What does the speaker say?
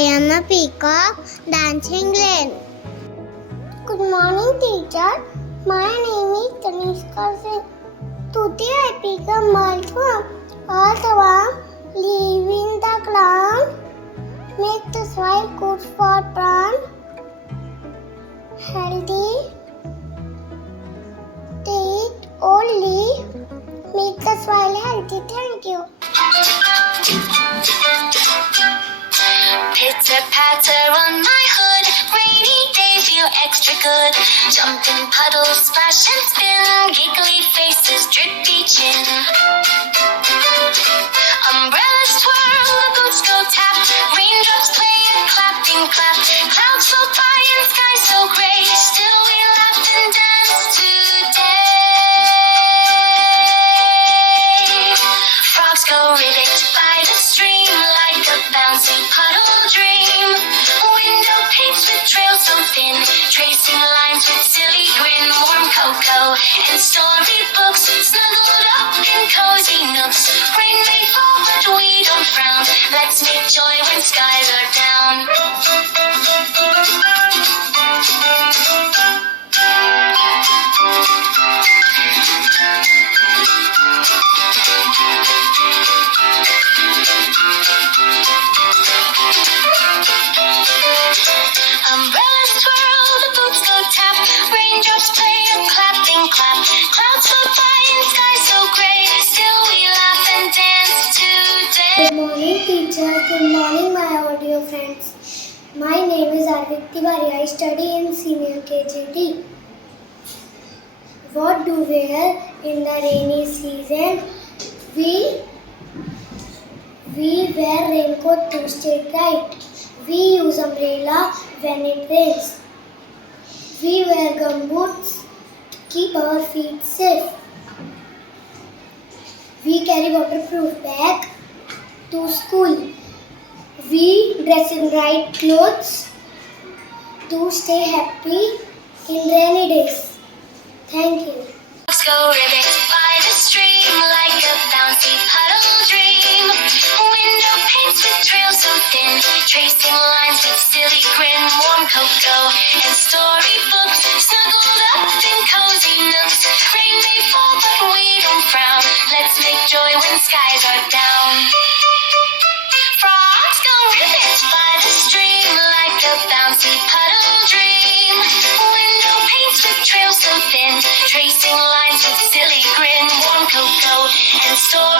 am a peacock dancing rain. Good morning, teacher. My name is Tanishka Singh. Today I pick a multiple earthworm leaving the ground. Make the soil good for plant. Healthy. Take only. Make the soil healthy. Thank you. Pitter patter on my hood, rainy day feel extra good. Jump in puddles, splash and spin, giggly faces, drippy chin. Umbrellas twirl, the boots go tap, raindrops play and clapping clap. Clouds float by and sky so gray, still we laugh and dance today. Frogs go ribbit by the stream like a bouncy puddle dream. Window paints with trails so thin, tracing lines with silly grin. Warm cocoa and storybooks snuggled up in cozy nooks. Rain may fall but we don't frown. Let's make joy when skies are down. Umbrellas twirl, the boots go tap, raindrops play and clapping clap. Clouds float by and sky so gray, still we laugh and dance today. Good morning, teacher. Good morning, my audio friends. My name is Arvik Tiwari. I study in senior KGT. What do we wear in the rainy season? We wear raincoat to stay bright. We use umbrella when it rains. We wear gumboots to keep our feet safe. We carry waterproof bag to school. We dress in bright clothes to stay happy in rainy days. Thank you. Frogs go ribbit by the stream like a bouncy puddle dream. Window paints with trails so thin, tracing lines with silly grin. Warm cocoa and storybooks snuggled up in cozy nooks. Rain may fall but we don't frown. Let's make joy when skies are down. Frogs go ribbit by the stream like a bouncy puddle dream. Window paints with trails so thin, tracing lines with silly grin. Warm cocoa and story